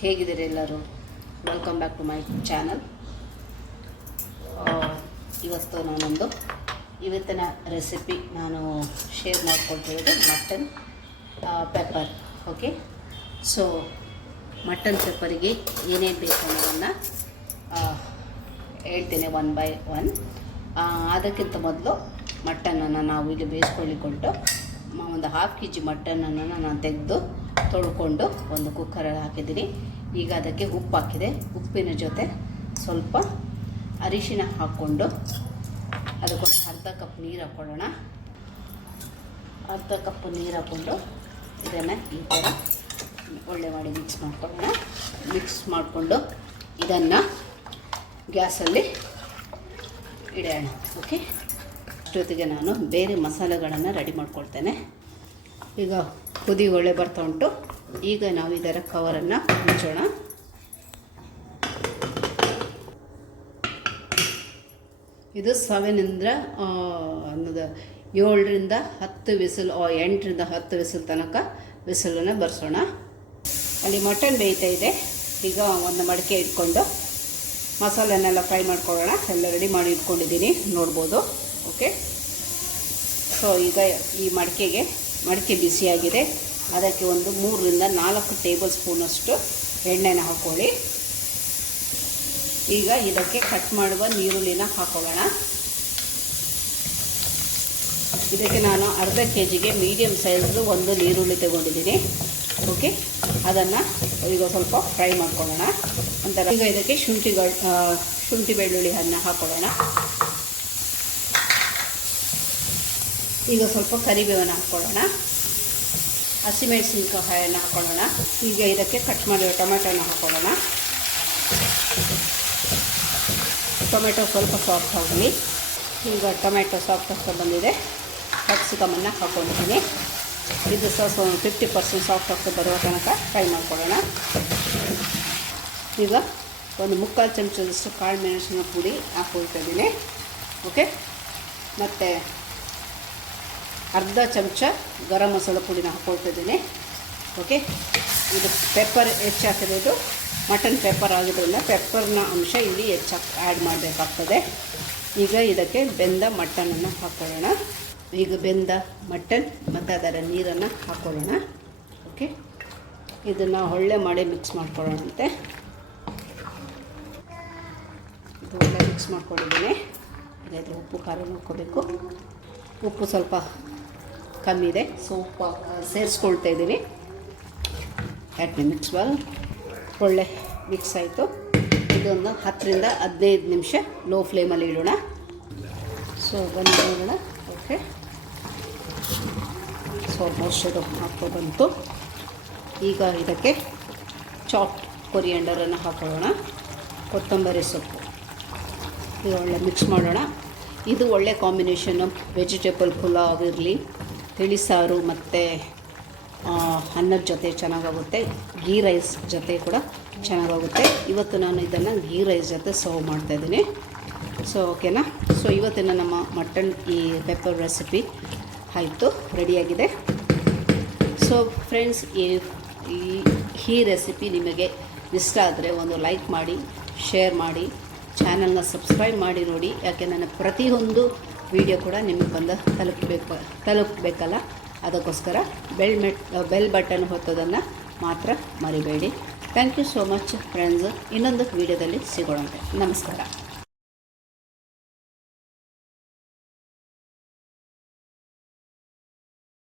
ಹೇಗಿದ್ದೀರಿ ಎಲ್ಲರೂ? Welcome back to my channel. ಇವತ್ತು ಇವತ್ತಿನ ರೆಸಿಪಿ ನಾನು ಶೇರ್ ಮಾಡ್ಕೊಳ್ತಿರೋದು mutton pepper. Okay, so mutton ಪೆಪ್ಪರಿಗೆ ಏನೇನು ಬೇಕು ಅನ್ನೋದನ್ನು ಹೇಳ್ತೇನೆ ಒನ್ ಬೈ ಒನ್. ಅದಕ್ಕಿಂತ ಮೊದಲು ಮಟನನ್ನು ನಾವು ಇಲ್ಲಿ ಬೇಯಿಸ್ಕೊಳ್ಳಿಕೊಂಡು ಒಂದು ಹಾಫ್ kg ಮಟನನ್ನು ನಾನು ತೆಗೆದು ತೊಳ್ಕೊಂಡು ಒಂದು ಕುಕ್ಕರಲ್ಲಿ ಹಾಕಿದ್ದೀನಿ. ಈಗ ಅದಕ್ಕೆ ಉಪ್ಪು ಹಾಕಿದೆ. ಉಪ್ಪಿನ ಜೊತೆ ಸ್ವಲ್ಪ ಅರಿಶಿನ ಹಾಕ್ಕೊಂಡು ಅದಕ್ಕೊಂದು ಅರ್ಧ ಕಪ್ ನೀರು ಹಾಕ್ಕೊಳ್ಳೋಣ. ಅರ್ಧ ಕಪ್ ನೀರು ಹಾಕ್ಕೊಂಡು ಇದನ್ನು ಈ ಥರ ಒಳ್ಳೆ ಮಾಡಿ ಮಿಕ್ಸ್ ಮಾಡ್ಕೊಳ್ಳೋಣ. ಮಿಕ್ಸ್ ಮಾಡಿಕೊಂಡು ಇದನ್ನು ಗ್ಯಾಸಲ್ಲಿ ಇಡೋಣ. ಓಕೆ, ಅಷ್ಟೊತ್ತಿಗೆ ನಾನು ಬೇರೆ ಮಸಾಲೆಗಳನ್ನು ರೆಡಿ ಮಾಡ್ಕೊಳ್ತೇನೆ. ಈಗ ಕುದಿ ಒಳ್ಳೆ ಬರ್ತಾ ಉಂಟು. ಈಗ ನಾವು ಇದರ ಕವರನ್ನು ಮುಚ್ಚೋಣ. ಇದು 7ರಿಂದ 10 ವಿಸಿಲ್, 8ರಿಂದ 10 ವಿಸಿಲ್ ತನಕ ವಿಸಿಲನ್ನು ಬರ್ಸೋಣ. ಅಲ್ಲಿ ಮಟನ್ ಬೇಯ್ತಾ ಇದೆ. ಈಗ ಒಂದು ಮಡಿಕೆ ಇಟ್ಕೊಂಡು ಮಸಾಲೆನೆಲ್ಲ ಫ್ರೈ ಮಾಡ್ಕೊಳ್ಳೋಣ. ಎಲ್ಲ ರೆಡಿ ಮಾಡಿ ಇಟ್ಕೊಂಡಿದ್ದೀನಿ, ನೋಡ್ಬೋದು. ಓಕೆ, ಸೊ ಈಗ ಈ ಮಡಿಕೆ ಬಿಸಿಯಾಗಿದೆ. ಅದಕ್ಕೆ ಒಂದು 3ರಿಂದ 4 ಟೇಬಲ್ ಸ್ಪೂನಷ್ಟು ಎಣ್ಣೆನ ಹಾಕ್ಕೊಳ್ಳಿ. ಈಗ ಇದಕ್ಕೆ ಕಟ್ ಮಾಡುವ ಈರುಳ್ಳಿನ ಹಾಕೊಳ್ಳೋಣ. ಇದಕ್ಕೆ ನಾನು ಅರ್ಧ kgಗೆ ಮೀಡಿಯಮ್ ಸೈಜ್ದು ಒಂದು ಈರುಳ್ಳಿ ತಗೊಂಡಿದ್ದೀನಿ. ಓಕೆ, ಅದನ್ನು ಈಗ ಸ್ವಲ್ಪ ಫ್ರೈ ಮಾಡ್ಕೊಳ್ಳೋಣ. ನಂತರ ಈಗ ಇದಕ್ಕೆ ಶುಂಠಿ ಬೆಳ್ಳುಳ್ಳಿ ಅನ್ನ ಹಾಕೊಳ್ಳೋಣ. ಈಗ ಸ್ವಲ್ಪ ಕರಿಬೇವನ್ನು ಹಾಕ್ಕೊಳ್ಳೋಣ. ಹಸಿಮೆಣಸಿನಕಾಯನ್ನು ಹಾಕ್ಕೊಳ್ಳೋಣ. ಈಗ ಇದಕ್ಕೆ ಕಟ್ ಮಾಡಿರೋ ಟೊಮೆಟೊನ ಹಾಕ್ಕೊಳ್ಳೋಣ. ಟೊಮೆಟೊ ಸ್ವಲ್ಪ ಸಾಫ್ಟ್ ಆಗಲಿ. ಈಗ ಟೊಮೆಟೊ ಸಾಫ್ಟ್ ಆಗ್ತಾ ಬಂದಿದೆ. ಕ್ಯಾಪ್ಸಿಕಮನ್ನು ಹಾಕ್ಕೊಂಡಿದ್ದೀನಿ. ಇದು ಸ್ವಲ್ಪ 50% ಸಾಫ್ಟ್ ಆಗ್ತಾ ಬರುವ ತನಕ ಫ್ರೈ ಮಾಡ್ಕೊಳ್ಳೋಣ. ಈಗ ಒಂದು 3/4 ಚಮಚದಷ್ಟು ಕಾಳು ಮೆಣಸಿನ ಪುಡಿ ಹಾಕ್ಕೊಳ್ತಾ ಇದ್ದೀನಿ. ಓಕೆ, ಮತ್ತು ಅರ್ಧ ಚಮಚ ಗರಂ ಮಸಾಲ ಪುಡಿನ ಹಾಕ್ಕೊಳ್ತಾ ಇದ್ದೀನಿ. ಓಕೆ, ಇದು ಪೆಪ್ಪರ್ ಹೆಚ್ಚು ಹಾಕಿರೋದು ಮಟನ್ ಪೆಪ್ಪರ್ ಆಗಿದ್ದರಿಂದ ಪೆಪ್ಪರ್ನ ಅಂಶ ಇಲ್ಲಿ ಹೆಚ್ಚಾಗಿ ಆ್ಯಡ್ ಮಾಡಬೇಕಾಗ್ತದೆ. ಈಗ ಇದಕ್ಕೆ ಬೆಂದ ಮಟನನ್ನು ಹಾಕ್ಕೊಳ್ಳೋಣ. ಈಗ ಬೆಂದ ಮಟನ್ ಮತ್ತು ಅದರ ನೀರನ್ನು ಹಾಕ್ಕೊಳ್ಳೋಣ. ಓಕೆ, ಇದನ್ನು ಒಳ್ಳೆ ಮಾಡಿ ಮಿಕ್ಸ್ ಮಾಡ್ಕೊಳ್ಳೋಣಂತೆ. ಇದು ಒಳ್ಳೆ ಮಿಕ್ಸ್ ಮಾಡ್ಕೊಂಡಿದ್ದೀನಿ. ಈಗ ಉಪ್ಪು ಖಾರ ನೋಡ್ಕೋಬೇಕು. ಉಪ್ಪು ಸ್ವಲ್ಪ ಕಮ್ಮಿ ಇದೆ, ಸೊ ಉಪ್ಪು ಸೇರಿಸ್ಕೊಳ್ತಾ ಇದ್ದೀನಿ. ಆ್ಯಟ್ ಮಿಕ್ಸ್ ಒಳ್ಳೆ ಮಿಕ್ಸ್ ಆಯಿತು. ಇದೊಂದು 10ರಿಂದ 15 ನಿಮಿಷ ಲೋ ಫ್ಲೇಮಲ್ಲಿ ಇಡೋಣ. ಸೊ ಬನ್ನಿ ನೋಡೋಣ. ಓಕೆ, ಸೊ ಆಲ್ಮೋಸ್ಟ್ ಹಾಕೋ ಬಂತು. ಈಗ ಇದಕ್ಕೆ ಚಾಪ್ಡ್ ಕೊರಿಯಂಡರನ್ನು ಹಾಕೊಳ್ಳೋಣ. ಕೊತ್ತಂಬರಿ ಸೊಪ್ಪು. ಈಗ ಒಳ್ಳೆ ಮಿಕ್ಸ್ ಮಾಡೋಣ. ಇದು ಒಳ್ಳೆ ಕಾಂಬಿನೇಷನ್ನು. ವೆಜಿಟೇಬಲ್ ಪುಲಾವ್ ಇರಲಿ, ತಿಳಿಸಾರು ಮತ್ತು ಅನ್ನದ ಜೊತೆ ಚೆನ್ನಾಗಾಗುತ್ತೆ. ಗೀ ರೈಸ್ ಜೊತೆ ಕೂಡ ಚೆನ್ನಾಗಾಗುತ್ತೆ. ಇವತ್ತು ನಾನು ಇದನ್ನು ಗೀ ರೈಸ್ ಜೊತೆ ಸರ್ವ್ ಮಾಡ್ತಾಯಿದ್ದೀನಿ. ಸೊ ಓಕೆನಾ. ಸೊ ಇವತ್ತಿನ ನಮ್ಮ ಮಟನ್ ಈ ಪೆಪ್ಪರ್ ರೆಸಿಪಿ ಆಯಿತು, ರೆಡಿಯಾಗಿದೆ. ಸೊ ಫ್ರೆಂಡ್ಸ್, ಈ ರೆಸಿಪಿ ನಿಮಗೆ ಇಷ್ಟ ಆದರೆ ಒಂದು ಲೈಕ್ ಮಾಡಿ, ಶೇರ್ ಮಾಡಿ, ಚಾನಲ್ನ ಸಬ್ಸ್ಕ್ರೈಬ್ ಮಾಡಿ ನೋಡಿ. ಯಾಕೆ ನನ್ನ ಪ್ರತಿಯೊಂದು ವಿಡಿಯೋ ಕೂಡ ನಿಮಗೆ ಬಂದು ತಲುಪಬೇಕಲ್ಲ, ಅದಕ್ಕೋಸ್ಕರ ಬೆಲ್ ಬಟನ್ ಹೊತ್ತೋದನ್ನು ಮಾತ್ರ ಮರಿಬೇಡಿ. Thank you so much friends. ಇನ್ನೊಂದು ವಿಡಿಯೋದಲ್ಲಿ ಸಿಗೋಣಂತೆ. ನಮಸ್ಕಾರ.